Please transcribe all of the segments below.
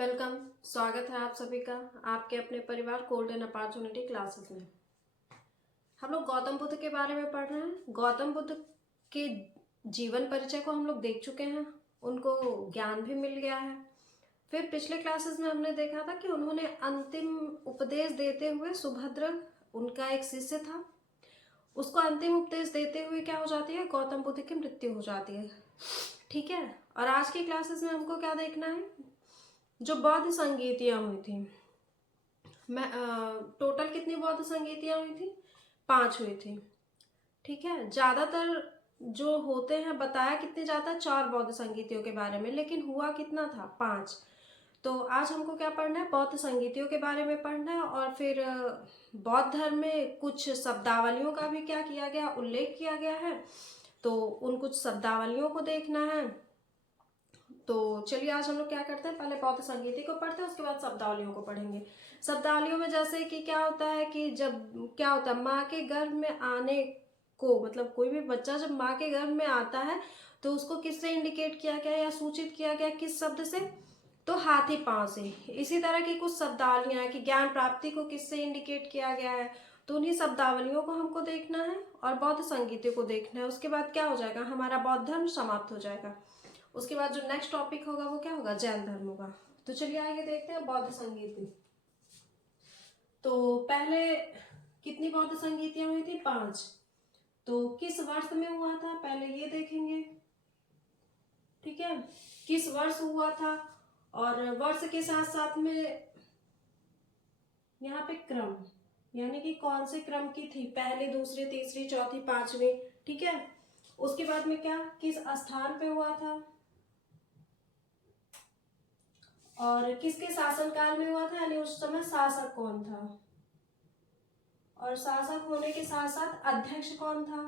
Welcome. स्वागत है आप सभी का आपके अपने परिवार गोल्डन अपॉर्चुनिटी क्लासेस में। हम लोग गौतम बुद्ध के बारे में पढ़ रहे हैं। गौतम बुद्ध के जीवन परिचय को हम लोग देख चुके हैं, उनको ज्ञान भी मिल गया है। फिर पिछले क्लासेस में हमने देखा था कि उन्होंने अंतिम उपदेश देते हुए सुभद्र, उनका एक शिष्य था, उसको अंतिम उपदेश देते हुए क्या हो जाती है, गौतम बुद्ध की मृत्यु हो जाती है। ठीक है। और आज की क्लासेस में हमको क्या देखना है, जो बौद्ध संगीतियाँ हुई थी। टोटल कितनी बौद्ध संगीतियाँ हुई थी? 5 हुई थी। ठीक है। ज़्यादातर जो होते हैं बताया कितने जाता है, 4 बौद्ध संगीतियों के बारे में, लेकिन हुआ कितना था? 5। तो आज हमको क्या पढ़ना है, बौद्ध संगीतियों के बारे में पढ़ना है। और फिर बौद्ध धर्म में कुछ शब्दावलियों का भी क्या किया गया, उल्लेख किया गया है, तो उन कुछ शब्दावलियों को देखना है। तो चलिए आज हम लोग क्या करते हैं, पहले बौद्ध संगीति को पढ़ते हैं, उसके बाद शब्दावलियों को पढ़ेंगे। शब्दावलियों में जैसे कि क्या होता है कि जब क्या होता है, माँ के गर्भ में आने को, मतलब कोई भी बच्चा जब माँ के गर्भ में आता है तो उसको किससे इंडिकेट किया गया या सूचित किया गया, किस शब्द से? तो हाथी पांव से। इसी तरह की कुछ शब्दावलियां हैं कि ज्ञान प्राप्ति को किससे इंडिकेट किया गया है, तो उन्हीं शब्दावलियों को हमको देखना है और बौद्ध संगीति को देखना है। उसके बाद क्या हो जाएगा, हमारा बौद्ध धर्म समाप्त हो जाएगा। उसके बाद जो नेक्स्ट टॉपिक होगा वो क्या होगा, जैन धर्म होगा। तो चलिए आगे देखते हैं बौद्ध संगीति। तो पहले कितनी बौद्ध संगीतियां हुई थी? 5। तो किस वर्ष में हुआ था, पहले ये देखेंगे। ठीक है, किस वर्ष हुआ था, और वर्ष के साथ साथ में यहाँ पे क्रम, यानी कि कौन से क्रम की थी, पहले, दूसरे, तीसरी, चौथी, पांचवी। ठीक है। उसके बाद में क्या, किस स्थान पे हुआ था, और किसके शासनकाल में हुआ था, यानी उस समय शासक कौन था, और शासक होने के साथ साथ अध्यक्ष कौन था।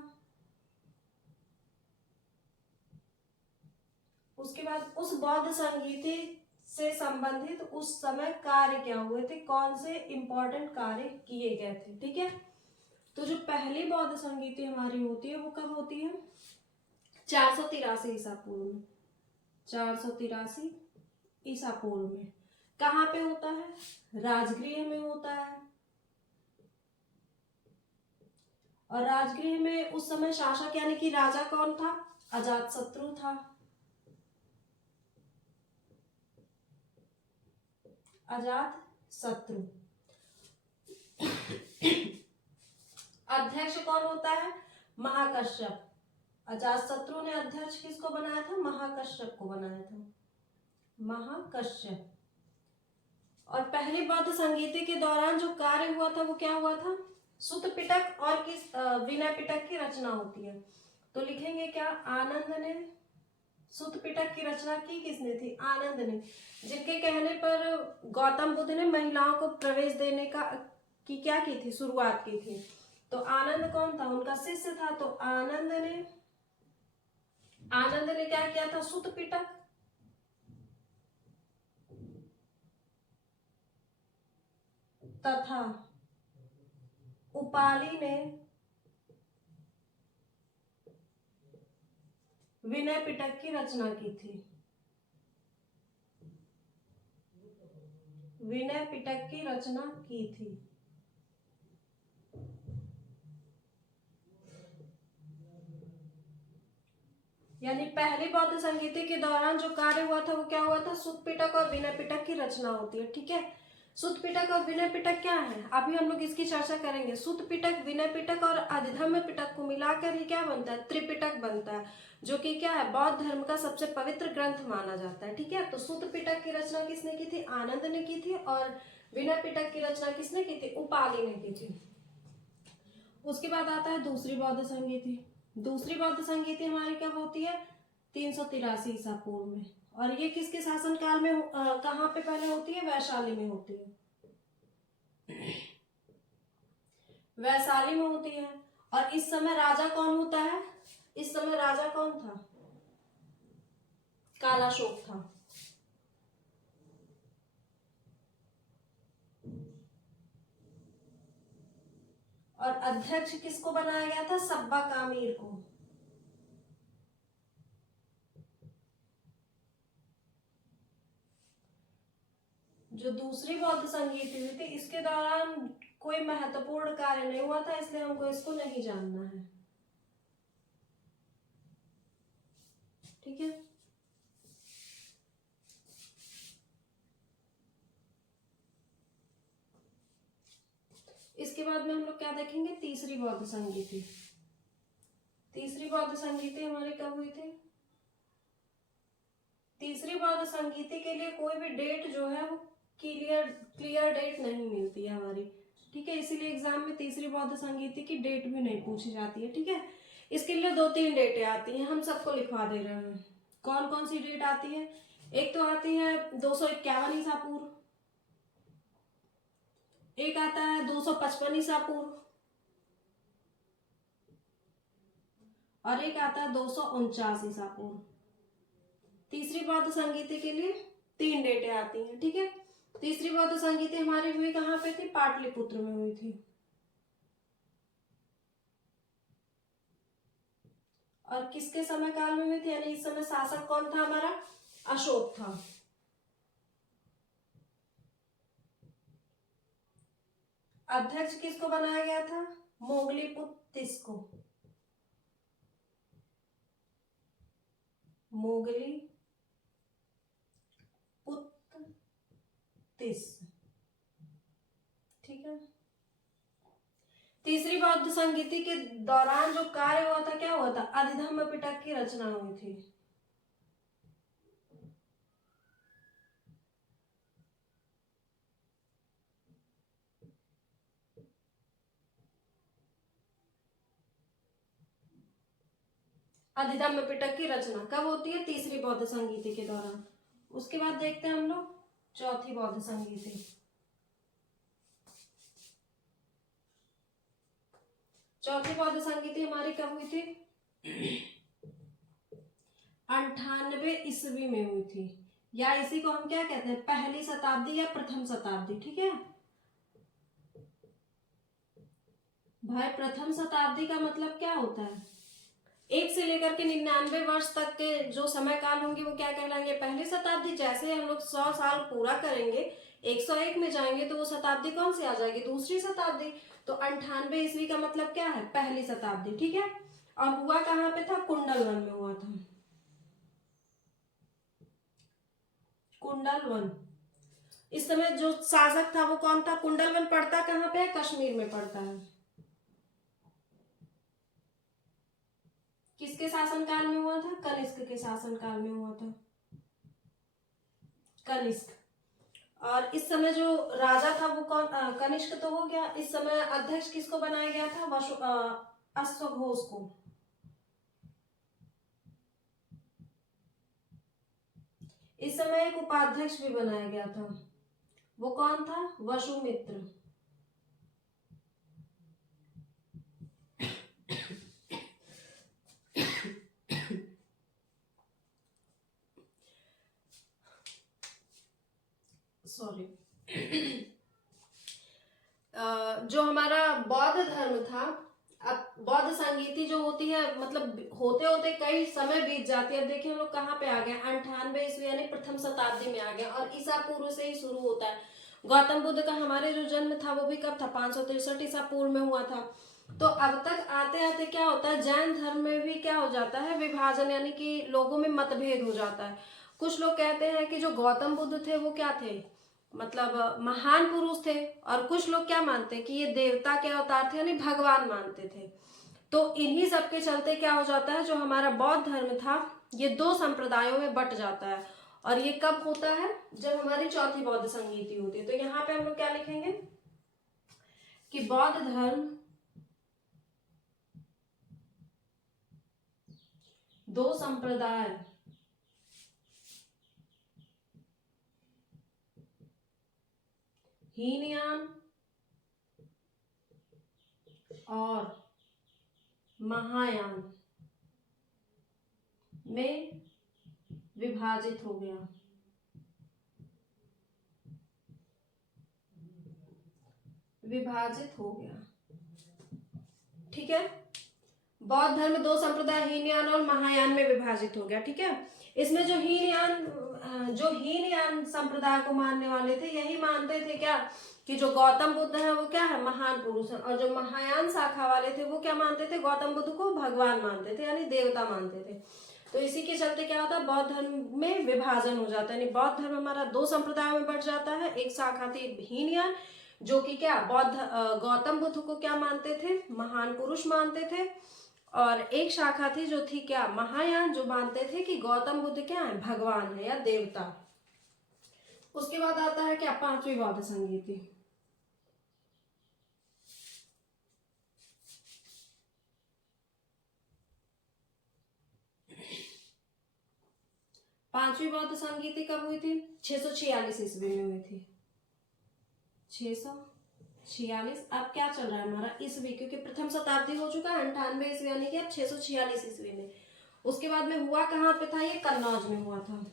उसके बाद उस बौद्ध संगीति से संबंधित उस समय कार्य क्या हुए थे, कौन से इंपॉर्टेंट कार्य किए गए थे। ठीक है। तो जो पहली बौद्ध संगीति हमारी होती है वो कब होती है? 483 ईसा पूर्व में। 483 ईसा पूर्व में। कहाँ पे होता है? राजगृह में होता है। और राजगृह में उस समय शासक यानी कि राजा कौन था? अजातशत्रु था। अजातशत्रु। अध्यक्ष कौन होता है? महाकश्यप। अजातशत्रु ने अध्यक्ष किसको बनाया था? महाकश्यप को बनाया था। महाकश्यप। और पहली बौद्ध संगीति के दौरान जो कार्य हुआ था वो क्या हुआ था? सुत्त पिटक और किस विनय पिटक की रचना होती है। तो लिखेंगे क्या, आनंद ने। सुत्त पिटक की रचना की किसने थी? आनंद ने, जिनके कहने पर गौतम बुद्ध ने महिलाओं को प्रवेश देने की क्या की थी, शुरुआत की थी। तो आनंद कौन था? उनका शिष्य था। तो आनंद ने क्या किया था? सुत्त पिटक तथा उपाली ने विनय पिटक की रचना की थी। विनय पिटक की रचना की थी। यानी पहली बौद्ध संगीति के दौरान जो कार्य हुआ था वो क्या हुआ था? सुत्त पिटक और विनय पिटक की रचना होती है। ठीक है। सुत्त पिटक और विनय पिटक क्या है, अभी हम लोग इसकी चर्चा करेंगे। सुत्त पिटक, विनय पिटक और अधिधम्म पिटक को मिलाकर ही क्या बनता है? त्रिपिटक बनता है, जो कि क्या है, बौद्ध धर्म का सबसे पवित्र ग्रंथ माना जाता है। ठीक है। तो सुत्त पिटक की रचना किसने की थी? आनंद ने की थी। और विनय पिटक की रचना किसने की थी? उपाली ने की थी। उसके बाद आता है दूसरी बौद्ध संगीति। दूसरी बौद्ध संगीति हमारी कब होती है? 383 ईसा पूर्व में। और ये किसके शासन काल में कहाँ पे पहले होती है? वैशाली में होती है। वैशाली में होती है। और इस समय राजा कौन होता है? इस समय राजा कौन था? कालाशोक था। और अध्यक्ष किसको बनाया गया था? सब्बा कामीर को। जो दूसरी बौद्ध संगीति हुई थी इसके दौरान कोई महत्वपूर्ण कार्य नहीं हुआ था, इसलिए हमको इसको नहीं जानना है। ठीक है, इसके बाद में हम लोग क्या देखेंगे, तीसरी बौद्ध संगीति। तीसरी बौद्ध संगीति हमारी कब हुई थी? तीसरी बौद्ध संगीति के लिए कोई भी डेट जो है वो क्लियर डेट नहीं मिलती है हमारी। ठीक है, इसीलिए एग्जाम में तीसरी बौद्ध संगीति की डेट भी नहीं पूछी जाती है। ठीक है, इसके लिए 2-3 डेटें आती हैं, हम सबको लिखवा दे रहे हैं। कौन कौन सी डेट आती है? एक तो आती है 251 ईसा पूर्व, एक आता है 255 ईसा पूर्व, और एक आता है 249 ईसा पूर्व। तीसरी बौद्ध संगीति के लिए 3 डेटें आती हैं। ठीक है, तीसरी बौद्ध संगीति हमारी हुई कहाँ पे थी? पाटलिपुत्र में हुई थी। और किसके समय काल में हुई थी, यानी इस समय शासक कौन था हमारा? अशोक था। अध्यक्ष किसको बनाया गया था? मोगलीपुत्तिस को। मोगलीपुत्तिस। ठीक है, तीसरी बौद्ध संगीति के दौरान जो कार्य हुआ था, क्या हुआ था? अधिधम्म पिटक की रचना हुई थी। अधिधम्म पिटक की रचना कब होती है? तीसरी बौद्ध संगीति के दौरान। उसके बाद देखते हैं हम लोग चौथी बौद्ध संगीति। चौथी बौद्ध संगीति हमारी कब हुई थी? 98 ईस्वी में हुई थी, या इसी को हम क्या कहते हैं? पहली शताब्दी या प्रथम शताब्दी। ठीक है भाई, प्रथम शताब्दी का मतलब क्या होता है? 1 से लेकर के 99 वर्ष तक के जो समय काल होंगे वो क्या कहलाएंगे? पहली शताब्दी। जैसे हम लोग 100 साल पूरा करेंगे, 101 में जाएंगे तो वो शताब्दी कौन सी आ जाएगी? दूसरी शताब्दी। तो 98 ईस्वी का मतलब क्या है? पहली शताब्दी। ठीक है, और हुआ कहाँ पे था? कुंडलवन में हुआ था। कुंडलवन। इस समय जो शासक था वो कौन था? कुंडलवन पड़ता कहाँ पे है? कश्मीर में पड़ता है। किसके शासनकाल में हुआ था? कनिष्क के शासनकाल में हुआ था। कनिष्क। और इस समय जो राजा था वो कौन? कनिष्क तो हो गया। इस समय अध्यक्ष किसको बनाया गया था? अश्वघोष को। इस समय एक उपाध्यक्ष भी बनाया गया था, वो कौन था? वसुमित्र। सॉरी। जो हमारा बौद्ध धर्म था, अब बौद्ध संगीति जो होती है, मतलब होते होते कई समय बीत जाती है। अब देखिए हम लोग कहाँ पे आ गए? 98 ईस्वी यानी प्रथम शताब्दी में आ गए, और ईसा पूर्व से ही शुरू होता है। गौतम बुद्ध का हमारे जो जन्म था वो भी कब था? 563 ईसा पूर्व में हुआ था। तो अब तक आते आते क्या होता है? जैन धर्म में भी क्या हो जाता है? विभाजन, यानी कि लोगों में मतभेद हो जाता है। कुछ लोग कहते हैं कि जो गौतम बुद्ध थे वो क्या थे? मतलब महान पुरुष थे। और कुछ लोग क्या मानते हैं कि ये देवता के अवतार थे, यानी भगवान मानते थे। तो इन्हीं सब के चलते क्या हो जाता है? जो हमारा बौद्ध धर्म था ये 2 संप्रदायों में बट जाता है। और ये कब होता है? जब हमारी चौथी बौद्ध संगीति होती है। तो यहाँ पे हम लोग क्या लिखेंगे कि बौद्ध धर्म 2 संप्रदाय हीनयान और महायान में विभाजित हो गया। विभाजित हो गया। ठीक है, बौद्ध धर्म 2 संप्रदाय हीनयान और महायान में विभाजित हो गया। ठीक है, इसमें जो हीनयान संप्रदाय को मानने वाले थे, यही मानते थे क्या कि जो गौतम बुद्ध है वो क्या है, महान पुरुष है। और जो महायान शाखा वाले थे वो क्या मानते थे, गौतम बुद्ध को भगवान मानते थे, यानी देवता मानते थे। तो इसी के चलते क्या होता है, बौद्ध धर्म में विभाजन हो जाता है, यानी बौद्ध धर्म हमारा दो संप्रदायों में बढ़ जाता है। एक शाखा थी हीनयान, जो कि क्या गौतम बुद्ध को क्या मानते थे, महान पुरुष मानते थे। और एक शाखा थी जो थी क्या, महायान, जो मानते थे कि गौतम बुद्ध क्या है, भगवान है या देवता। उसके बाद आता है क्या, पांचवी बौद्ध संगीति। पांचवी बौद्ध संगीति कब हुई थी, 646 ईस्वी में हुई थी। 646। अब क्या चल रहा है हमारा ईस्वी, क्योंकि प्रथम शताब्दी हो चुका है 98 ईस्वी, यानी कि अब 646 ईस्वी में। उसके बाद में हुआ कहाँ पे था, ये कन्नौज में हुआ था।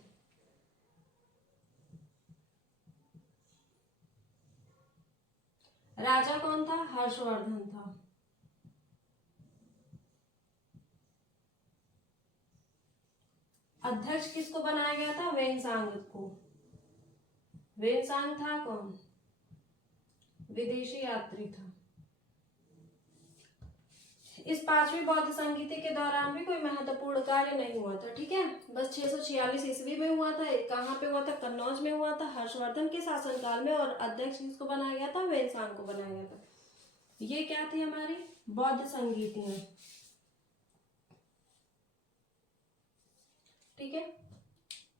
राजा कौन था, हर्षवर्धन था। अध्यक्ष किसको बनाया गया था, वेनसांग को। वेनसांग था कौन, विदेशी यात्री था। इस पांचवी बौद्ध संगीति के दौरान भी कोई महत्वपूर्ण कार्य नहीं हुआ था, ठीक है। बस 646 ईस्वी में हुआ था। कहाँ पे हुआ था, कन्नौज में हुआ था, हर्षवर्धन के शासनकाल में। और अध्यक्ष किसको बनाया गया था, वेनसांग को बनाया गया था। ये क्या थी हमारी बौद्ध संगीतियां, ठीक है।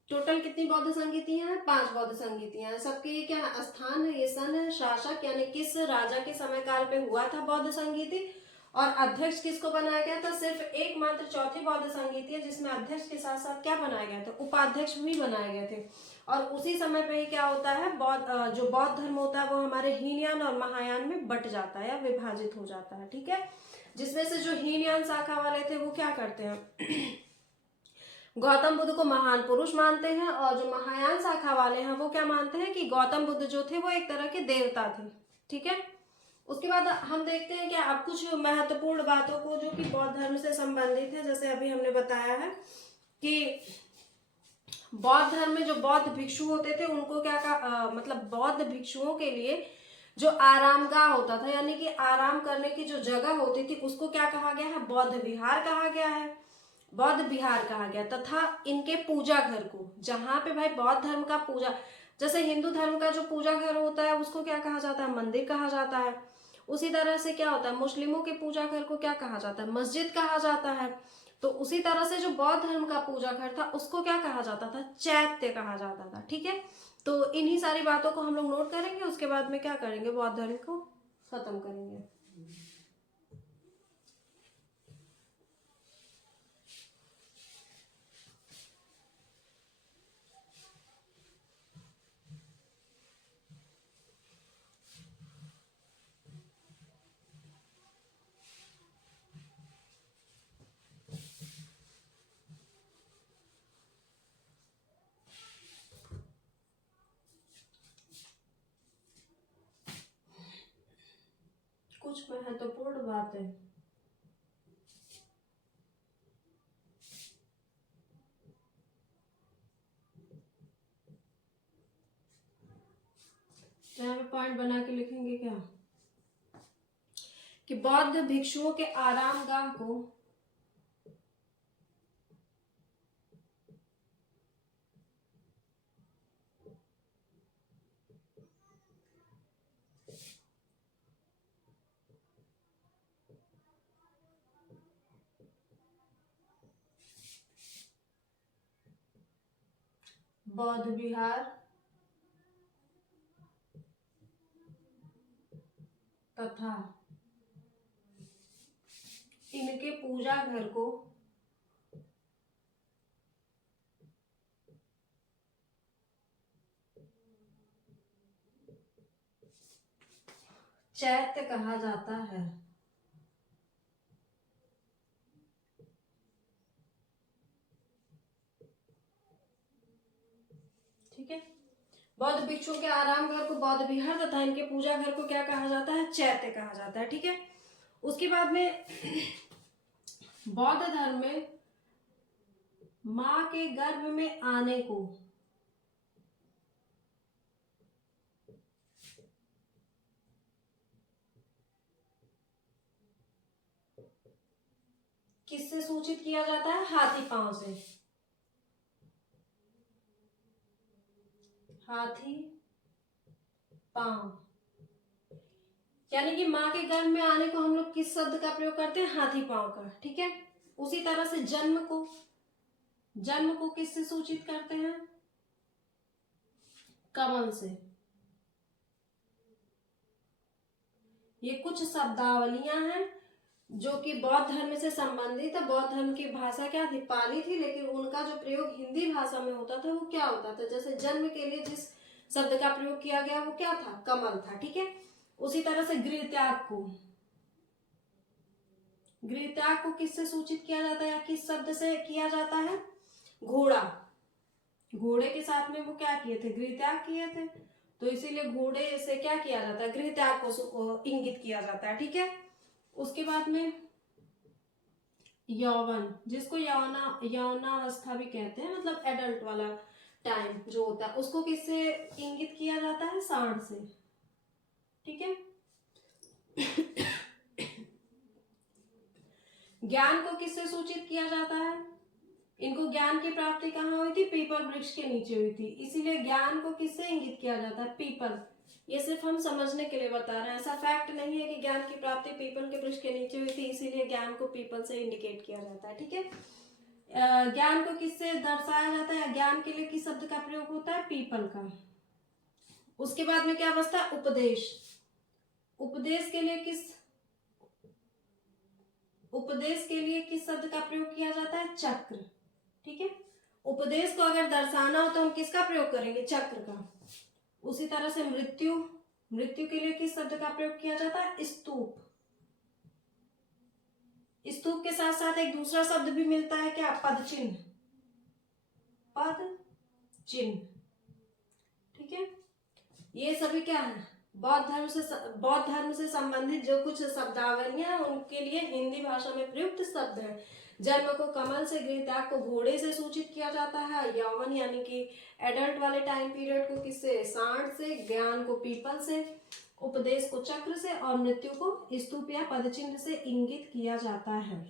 टोटल कितनी बौद्ध संगीतियां हैं, 5 बौद्ध संगीतियां हैं। सबके ये क्या स्थान है, ये सन है, शासक यानी किस राजा के समय काल पे हुआ था बौद्ध संगीति, और अध्यक्ष किसको बनाया गया था। सिर्फ एकमात्र चौथी बौद्ध संगीति है जिसमें अध्यक्ष के साथ साथ क्या बनाया गया था, उपाध्यक्ष भी बनाए गए थे। और उसी समय पे ही क्या होता है, जो बौद्ध धर्म होता है वो हमारे हीनयान और महायान में बट जाता है या विभाजित हो जाता है, ठीक है। जिसमें से जो हीनयान शाखा वाले थे वो क्या करते हैं, गौतम बुद्ध को महान पुरुष मानते हैं। और जो महायान शाखा वाले हैं वो क्या मानते हैं कि गौतम बुद्ध जो थे वो एक तरह के देवता थे, ठीक है। उसके बाद हम देखते हैं क्या, अब कुछ महत्वपूर्ण बातों को जो कि बौद्ध धर्म से संबंधित है। जैसे अभी हमने बताया है कि बौद्ध धर्म में जो बौद्ध भिक्षु होते थे उनको क्या मतलब बौद्ध भिक्षुओं के लिए जो आरामगाह होता था, यानी कि आराम करने की जो जगह होती थी उसको क्या कहा गया है, बौद्ध विहार कहा गया है, बौद्ध विहार कहा गया। तथा इनके पूजा घर को, जहां पे भाई बौद्ध धर्म का पूजा, जैसे हिंदू धर्म का जो पूजा घर होता है उसको क्या कहा जाता है, मंदिर कहा जाता है। उसी तरह से क्या होता है, मुस्लिमों के पूजा घर को क्या कहा जाता है, मस्जिद कहा जाता है। तो उसी तरह से जो बौद्ध धर्म का पूजा घर था उसको क्या कहा जाता था, चैत्य कहा जाता था, ठीक है। तो इन्हीं सारी बातों को हम लोग नोट करेंगे, उसके बाद में क्या करेंगे, बौद्ध धर्म को खत्म करेंगे। कुछ महत्वपूर्ण बातें, यहाँ पे पॉइंट बना के लिखेंगे क्या, कि बौद्ध भिक्षुओं के आरामगाह को बौद्ध विहार तथा इनके पूजा घर को चैत्य कहा जाता है। ठीक है, बौद्ध भिक्षुओं के आराम घर को बौद्ध विहार तथा इनके पूजा घर को क्या कहा जाता है, चैत्य कहा जाता है, ठीक है। उसके बाद में बौद्ध धर्म में माँ के गर्भ में आने को किससे सूचित किया जाता है? हाथी पांव से। हाथी पांव, यानी कि माँ के गर्भ में आने को हम लोग किस शब्द का प्रयोग करते हैं? हाथी पांव का। ठीक है। उसी तरह से जन्म को किससे सूचित करते हैं? कमल से। ये कुछ शब्दावलियां हैं जो कि बौद्ध धर्म से संबंधित है। बौद्ध धर्म की भाषा क्या थी? पाली थी, लेकिन उनका जो प्रयोग हिंदी भाषा में होता था वो क्या होता था? जैसे जन्म के लिए जिस शब्द का प्रयोग किया गया वो क्या था? कमल था। ठीक है। उसी तरह से गृहत्याग को किससे सूचित किया जाता है या किस शब्द से किया जाता है? घोड़ा। घोड़े के साथ में वो क्या किए थे? गृहत्याग किए थे, तो इसीलिए घोड़े से क्या किया जाता है? गृहत्याग को इंगित किया जाता है। ठीक है। उसके बाद में यौवन, जिसको यौनावस्था भी कहते हैं, मतलब एडल्ट वाला टाइम जो होता है, उसको किससे इंगित किया जाता है? सांड से। ठीक है। ज्ञान को किससे सूचित किया जाता है? इनको ज्ञान की प्राप्ति कहाँ हुई थी? पीपल वृक्ष के नीचे हुई थी, इसीलिए ज्ञान को किससे इंगित किया जाता है? पीपल। ये सिर्फ हम समझने के लिए बता रहे हैं, ऐसा फैक्ट नहीं है कि ज्ञान की प्राप्ति पीपल के वृक्ष के नीचे हुई थी, इसीलिए ज्ञान को पीपल से इंडिकेट किया जाता है। ठीक है। ज्ञान को किससे दर्शाया जाता है? ज्ञान के लिए किस शब्द का प्रयोग होता है? पीपल का। उसके बाद में क्या बचता है? उपदेश। उपदेश के लिए किस शब्द का प्रयोग किया जाता है? चक्र। ठीक है। उपदेश को अगर दर्शाना हो तो हम किसका प्रयोग करेंगे? चक्र का। उसी तरह से मृत्यु के लिए किस शब्द का प्रयोग किया जाता है? स्तूप। स्तूप के साथ साथ एक दूसरा शब्द भी मिलता है, क्या? पदचिन्ह। पदचिन्ह। ठीक है। ये सभी क्या है? बौद्ध धर्म से संबंधित जो कुछ शब्दावलियां हैं उनके लिए हिंदी भाषा में प्रयुक्त शब्द हैं। जन्म को कमल से, गृहत्याग को घोड़े से सूचित किया जाता है, यौवन यानी कि एडल्ट वाले टाइम पीरियड को किससे? सांड से, ज्ञान को पीपल से, उपदेश को चक्र से और मृत्यु को स्तूप या पदचिन्ह से इंगित किया जाता है।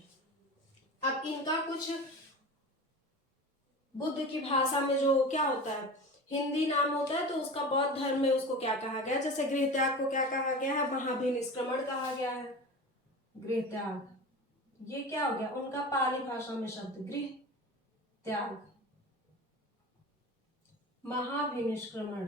अब इनका कुछ बुद्ध की भाषा में जो क्या होता है, हिंदी नाम होता है, तो उसका बौद्ध धर्म में उसको क्या कहा गया? जैसे गृहत्याग को क्या कहा गया है? महाभिनिष्क्रमण कहा गया है। गृहत्याग ये क्या हो गया? उनका पाली भाषा में शब्द गृह त्याग। महाभिनिष्क्रमण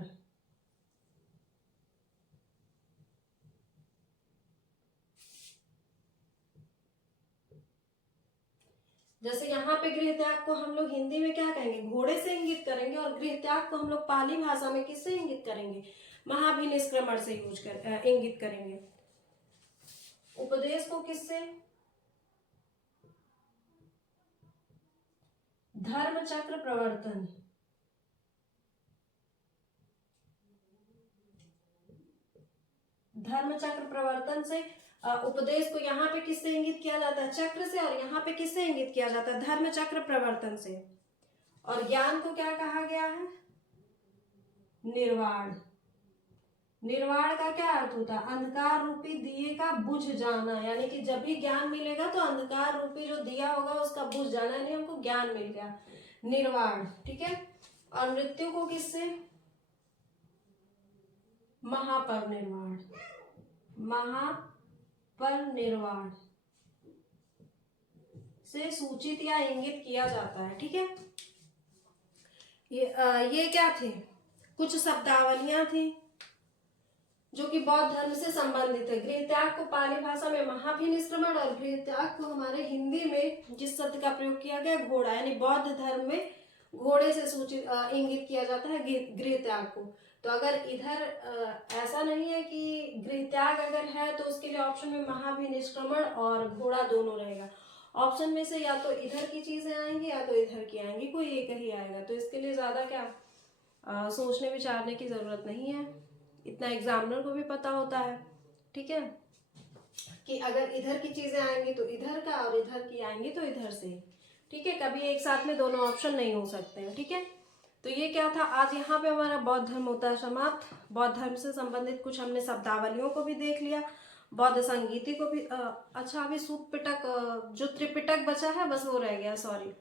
जैसे यहाँ पे गृहत्याग को हम लोग हिंदी में क्या कहेंगे? घोड़े से इंगित करेंगे, और गृहत्याग को हम लोग पाली भाषा में किससे इंगित करेंगे? महाभिनिष्क्रमण से इंगित करेंगे। उपदेश को किससे? धर्मचक्र प्रवर्तन। धर्मचक्र प्रवर्तन से उपदेश को यहाँ पे किससे इंगित किया जाता है? चक्र से। और यहाँ पे किससे इंगित किया जाता है? धर्मचक्र प्रवर्तन से। और ज्ञान को क्या कहा गया है? निर्वाण। निर्वाण का क्या अर्थ होता है? अंधकार रूपी दिए का बुझ जाना, यानी कि जब भी ज्ञान मिलेगा तो अंधकार रूपी जो दिया होगा उसका बुझ जाना, यानी हमको ज्ञान मिल गया, निर्वाण। ठीक है। और मृत्यु को किससे? महापरिनिर्वाण। महापरिनिर्वाण से सूचित या इंगित किया जाता है। ठीक है। ये क्या थे? कुछ शब्दावलियां थी जो कि बौद्ध धर्म से संबंधित है। गृहत्याग को पाली भाषा में महाभिनिष्क्रमण, और गृहत्याग को हमारे हिंदी में जिस शब्द का प्रयोग किया गया, घोड़ा, यानी बौद्ध धर्म में घोड़े से सूचित इंगित किया जाता है गृहत्याग को। तो अगर इधर ऐसा नहीं है कि गृहत्याग अगर है तो उसके लिए ऑप्शन में महाभिनिष्क्रमण और घोड़ा दोनों रहेगा। ऑप्शन में से या तो इधर की चीजें आएंगी या तो इधर की आएंगी, कोई एक ही आएगा। तो इसके लिए ज्यादा क्या सोचने विचारने की जरूरत नहीं है, इतना एग्जामिनर को भी पता होता है। ठीक है, कि अगर इधर की चीजें आएंगी तो इधर का, और इधर की आएंगी तो इधर से। ठीक है, कभी एक साथ में दोनों ऑप्शन नहीं हो सकते हैं। ठीक है, तो ये क्या था, आज यहाँ पे हमारा बौद्ध धर्म होता है समाप्त। बौद्ध धर्म से संबंधित कुछ हमने शब्दावलियों को भी देख लिया, बौद्ध संगीति को भी। अच्छा, अभी सूत पिटक, जो त्रिपिटक बचा है बस वो रह गया, सॉरी।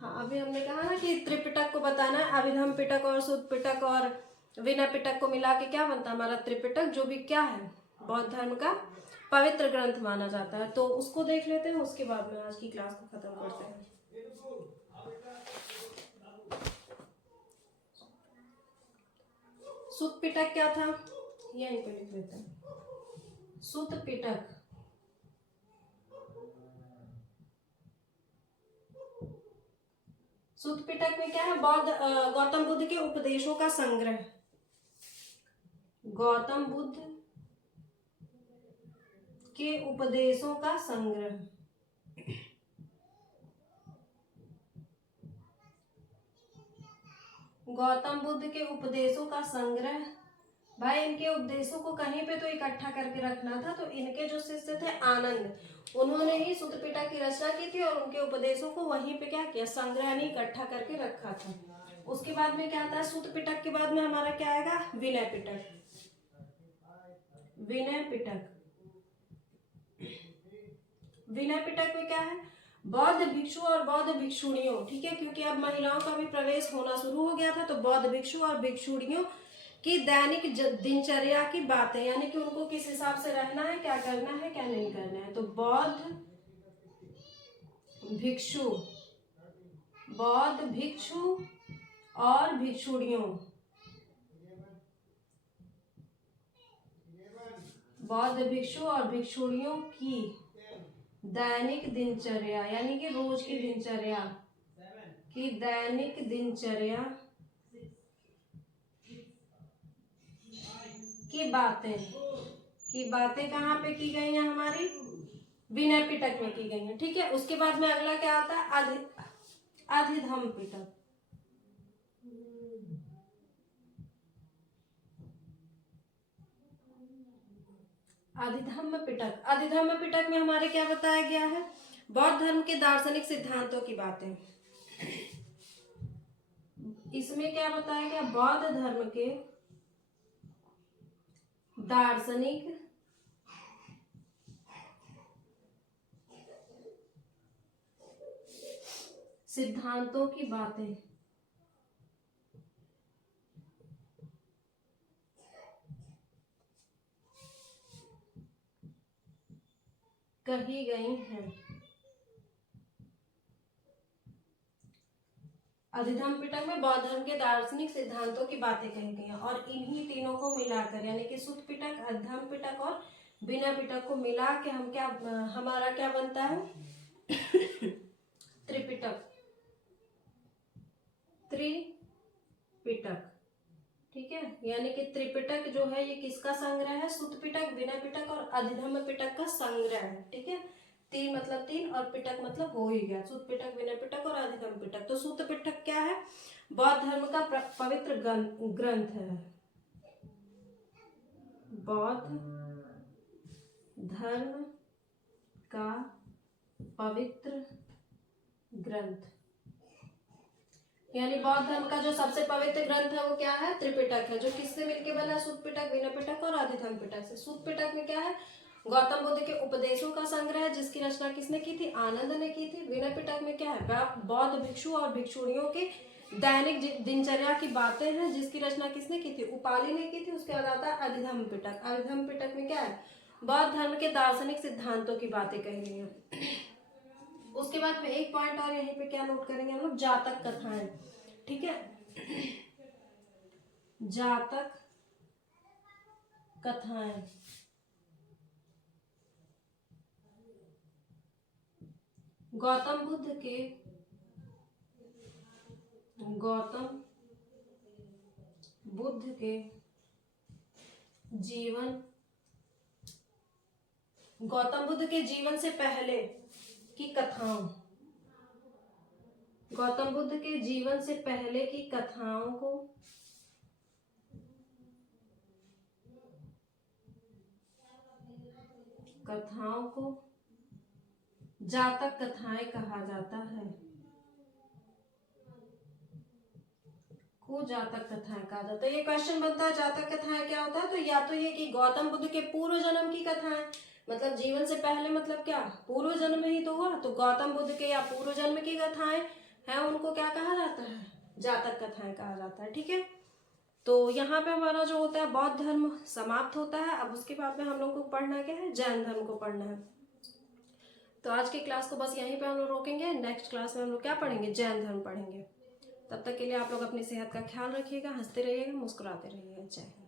हाँ, अभी हमने कहा ना कि त्रिपिटक को बताना है, अभिधम पिटक और सूत पिटक और विनय पिटक को मिला के क्या बनता है हमारा त्रिपिटक, जो भी क्या है बौद्ध धर्म का पवित्र ग्रंथ माना जाता है। तो उसको देख लेते हैं, उसके बाद में आज की क्लास को खत्म करते हैं। सूत पिटक क्या था, यहीं पे लिख लेते हैं। सूत पिटक सूत पिटक में क्या है, बौद्ध गौतम बुद्ध के उपदेशों का संग्रह। गौतम बुद्ध के उपदेशों का संग्रह। गौतम बुद्ध के उपदेशों का संग्रह। भाई, इनके उपदेशों को कहीं पे तो इकट्ठा करके रखना था, तो इनके जो शिष्य थे आनंद, उन्होंने ही सूत पिटक की रचना की थी और उनके उपदेशों को वहीं पे क्या किया, संग्रह नहीं इकट्ठा करके रखा था। उसके बाद में क्या आता है, सूत पिटक के बाद में हमारा क्या आएगा, विनय पिटक। विनय पिटक, विनय पिटक में क्या है, बौद्ध भिक्षु और बौद्ध भिक्षुणियों। ठीक है, क्योंकि अब महिलाओं का भी प्रवेश होना शुरू हो गया था, तो बौद्ध भिक्षु और भिक्षुणियों की दैनिक दिनचर्या की बातें, यानी कि उनको किस हिसाब से रहना है, क्या करना है, क्या नहीं करना है। तो बौद्ध भिक्षु, बौद्ध भिक्षु और भिक्षुणियों, बौद्ध भिक्षु और भिक्षुणियों की दैनिक दिनचर्या, यानी कि रोज की दिनचर्या की दैनिक दिनचर्या की बातें कहाँ पे की गई हैं, हमारी विनय पिटक में की गई हैं। ठीक है, उसके बाद में अगला क्या आता है, अधिधम पिटक। अधिधम्म पिटक, अधिधम्म पिटक में हमारे क्या बताया गया है, बौद्ध धर्म के दार्शनिक सिद्धांतों की बातें। इसमें क्या बताया गया, बौद्ध धर्म के दार्शनिक सिद्धांतों की बातें कही गई हैं। अधिधम पिटक में बौद्ध धर्म के दार्शनिक सिद्धांतों की बातें कही गई हैं, और इन्हीं तीनों को मिलाकर, यानी कि सूत पिटक, अधिधम पिटक और विनय पिटक को मिला के हम क्या, हमारा क्या बनता है, त्रिपिटक। त्रिपिटक, ठीक है, यानी कि त्रिपिटक जो है ये किसका संग्रह है, सूत पिटक, विनय पिटक और अधिधम्म पिटक का संग्रह है। ठीक है, तीन मतलब तीन और पिटक मतलब हो ही गया, सूत पिटक, विनय पिटक और अधिधम्म पिटक। तो सूत पिटक क्या है, बौद्ध धर्म का पवित्र ग्रंथ है, बौद्ध धर्म का पवित्र ग्रंथ, यानी बौद्ध धर्म का जो सबसे पवित्र ग्रंथ है वो क्या है, त्रिपिटक है, जो किससे मिलकर बना, सूत पिटक, विनय पिटक और अधिधम्म पिटक से। सूत पिटक में क्या है, गौतम बुद्ध के उपदेशों का संग्रह है, जिसकी रचना किसने की थी, आनंद ने की थी। विनय पिटक में क्या है, बौद्ध भिक्षु और भिक्षुणियों के दैनिक दिनचर्या की बातें हैं, जिसकी रचना किसने की थी, उपाली ने की थी। उसके बाद आता है अधिधम्म पिटक। अधिधम्म पिटक में क्या है, बौद्ध धर्म के दार्शनिक सिद्धांतों की बातें कही गई हैं। उसके बाद में एक पॉइंट और यहीं पे क्या नोट करेंगे हम लोग, जातक कथाएं। ठीक है, जातक कथाएं, गौतम बुद्ध के जीवन, गौतम बुद्ध के जीवन से पहले की कथाओं, गौतम बुद्ध के जीवन से पहले की कथाओं को जातक कथाएं कहा जाता है। को जातक कथाएं कहा जाता है। ये क्वेश्चन बनता है जातक कथाएं क्या होता है, तो या तो ये कि गौतम बुद्ध के पूर्व जन्म की कथाएं, मतलब जीवन से पहले, मतलब क्या पूर्व जन्म में ही तो हुआ, तो गौतम बुद्ध के या पूर्व जन्म की कथाएं हैं उनको क्या कहा जाता है, जातक कथाएं कहा जाता है। ठीक है, तो यहाँ पे हमारा जो होता है बौद्ध धर्म समाप्त होता है। अब उसके बाद में हम लोग को पढ़ना क्या है, जैन धर्म को पढ़ना है। तो आज की क्लास को बस यहीं पे हम लोग रोकेंगे। नेक्स्ट क्लास में हम लोग क्या पढ़ेंगे, जैन धर्म पढ़ेंगे। तब तक के लिए आप लोग अपनी सेहत का ख्याल रखिएगा, हंसते रहिएगा, मुस्कुराते रहिएगा। जय हिंद।